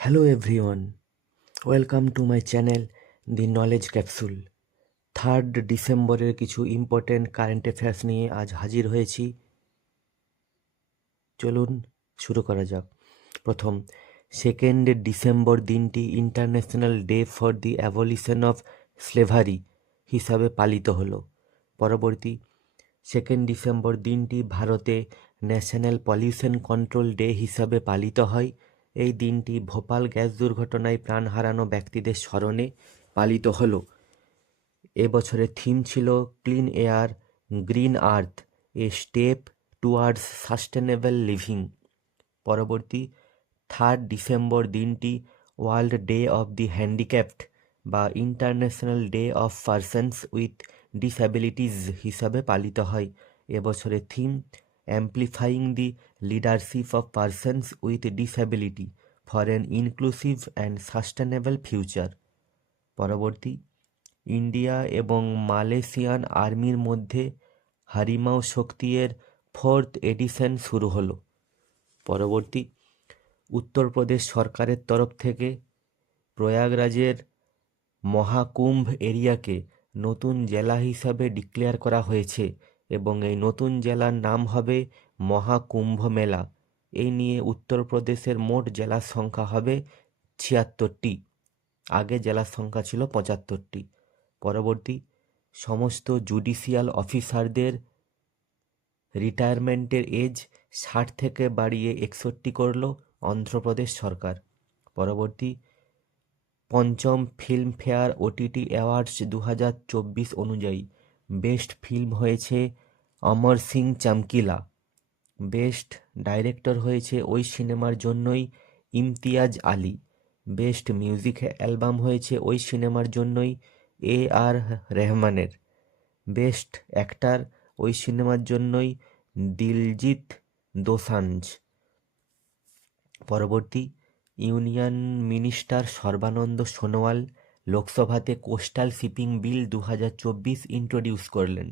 Hello everyone, welcome to my channel The Knowledge Capsule। 3rd ডিসেম্বরের কিছু important current affairs নিয়ে আজ হাজির হয়েছি। চলুন শুরু করা যাক। প্রথম, 2nd ডিসেম্বর দিনটি international day for the abolition of slavery হিসাবে পালিত হলো। পরবর্তী, 2nd ডিসেম্বর দিনটি ভারতে ন্যাশনাল পলিউশন কন্ট্রোল ডে হিসাবে পালিত হয়। এই দিনটি ভোপাল গ্যাস দুর্ঘটনায় প্রাণ হারানো ব্যক্তিদের স্মরণে পালিত হলো। এবছরের থিম ছিল clean air, green earth, a step towards sustainable living. পরবর্তী, 3rd ডিসেম্বর দিনটি world day of the handicapped বা international day of persons with disabilities হিসাবে পালিত হয়। এবছরের theme amplifying the leadership of persons with disability for an inclusive and sustainable future. পরবর্তী, India এবং Malaysian আর্মির মধ্যে হারিমাও শক্তি-এর 4th এডিশন শুরু হলো। পরবর্তী, উত্তরপ্রদেশ সরকারের তরফ থেকে প্রয়াগরাজের মহাকুম্ভ এরিয়াকে নতুন জেলা হিসাবে ডিক্লেয়ার করা হয়েছে এবং এই নতুন জেলার নাম হবে মহাকুম্ভ মেলা। এই নিয়ে উত্তরপ্রদেশের মোট জেলার সংখ্যা হবে 76টি, আগে জেলার সংখ্যা ছিল 75টি। পরবর্তী, সমস্ত জুডিশিয়াল অফিসারদের রিটায়ারমেন্টের এজ 60 থেকে বাড়িয়ে 61 করল অন্ধ্রপ্রদেশ সরকার। পরবর্তী, 5ম ফিল্মফেয়ার ওটিটি অ্যাওয়ার্ডস 2024 অনুযায়ী বেস্ট ফিল্ম হয়েছে অমর সিং চমকিলা। বেস্ট ডাইরেক্টর হয়েছে ওই সিনেমার জন্যই Imtiaz Ali. Best music album হয়েছে ওই সিনেমার জন্যই আর রহমানের। বেস্ট অ্যাক্টর ওই সিনেমার জন্যই দিলজিৎ দোসাঞ্জ। পরবর্তী, ইউনিয়ন মিনিস্টার সর্বানন্দ সোনোয়াল লোকসভাতে কোস্টাল শিপিং বিল 2024 ইন্ট্রোডিউস করলেন।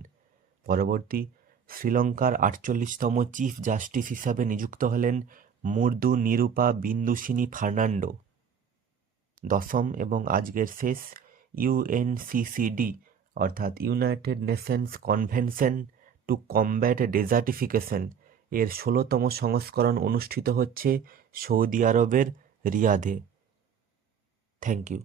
পরবর্তী, শ্রীলঙ্কার 48তম চিফ জাস্টিস হিসাবে নিযুক্ত হলেন মুর্দু নিরুপা বিন্দুসিনী ফার্নান্ডো। 10ম এবং আজকের শেষ, ইউএনসিসিডি অর্থাৎ United Nations convention two combat ডেজার্টিফিকেশন এর 16তম সংস্করণ অনুষ্ঠিত হচ্ছে সৌদি আরবের রিয়াদে। Thank you.